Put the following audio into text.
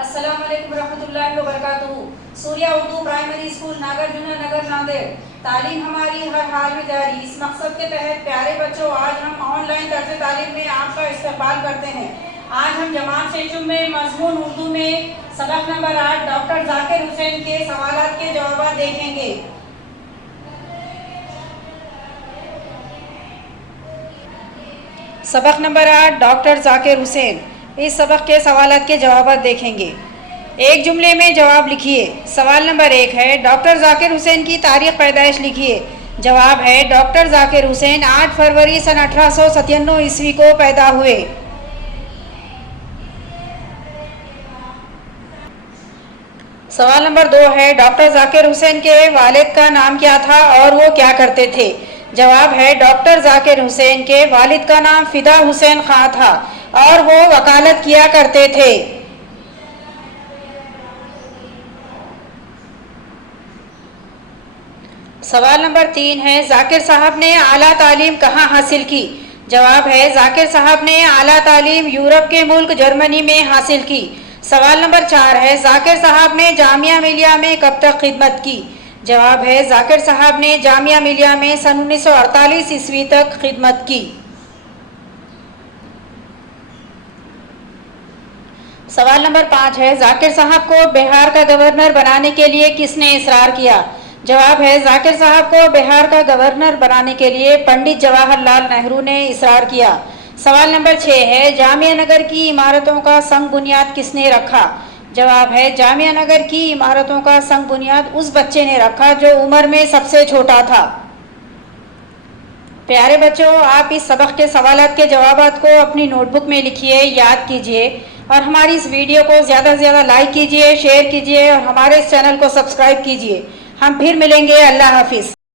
السلام علیکم ورحمۃ اللہ وبرکاتہ۔ سوریہ اردو پرائمری اسکول ناگر جنہ نگر ناندیڑ۔ تعلیم ہماری ہر حال میں جاری، اس مقصد کے تحت پیارے بچوں آج ہم آن لائن طرز تعلیم میں آپ کا استقبال کرتے ہیں۔ آج ہم جماعت شیشم میں مضمون اردو میں سبق نمبر 8 ڈاکٹر ذاکر حسین کے سوالات کے جوابات دیکھیں گے۔ سبق نمبر 8 ڈاکٹر ذاکر حسین۔ اس سبق کے سوالات کے جوابات دیکھیں گے۔ ایک جملے میں جواب لکھیے۔ سوال نمبر 1 ہے ڈاکٹر ذاکر حسین کی تاریخ پیدائش لکھیے۔ جواب ہے ڈاکٹر ذاکر حسین 8 فروری سن 1897 عیسوی کو پیدا ہوئے۔ سوال نمبر 2 ہے ڈاکٹر ذاکر حسین کے والد کا نام کیا تھا اور وہ کیا کرتے تھے؟ جواب ہے ڈاکٹر ذاکر حسین کے والد کا نام فدا حسین خاں تھا اور وہ وکالت کیا کرتے تھے۔ سوال نمبر 3 ہے ذاکر صاحب نے اعلیٰ تعلیم کہاں حاصل کی؟ جواب ہے ذاکر صاحب نے اعلیٰ تعلیم یورپ کے ملک جرمنی میں حاصل کی۔ سوال نمبر 4 ہے ذاکر صاحب نے جامعہ ملیہ میں کب تک خدمت کی؟ جواب ہے ذاکر صاحب نے جامعہ ملیہ میں سن 1948 عیسوی تک خدمت کی۔ سوال نمبر 5 ہے ذاکر صاحب کو بہار کا گورنر بنانے کے لیے کس نے اصرار کیا؟ جواب ہے ذاکر صاحب کو بہار کا گورنر بنانے کے لیے پنڈت جواہر لال نہرو نے اصرار کیا۔ سوال نمبر 6 ہے جامعہ نگر کی عمارتوں کا سنگ بنیاد کس نے رکھا؟ جواب ہے جامعہ نگر کی عمارتوں کا سنگ بنیاد اس بچے نے رکھا جو عمر میں سب سے چھوٹا تھا۔ پیارے بچوں، آپ اس سبق کے سوالات کے جوابات کو اپنی نوٹ بک میں لکھیے، یاد کیجیے اور ہماری اس ویڈیو کو زیادہ سے زیادہ لائک کیجیے، شیئر کیجیے اور ہمارے اس چینل کو سبسکرائب کیجیے۔ ہم پھر ملیں گے۔ اللہ حافظ۔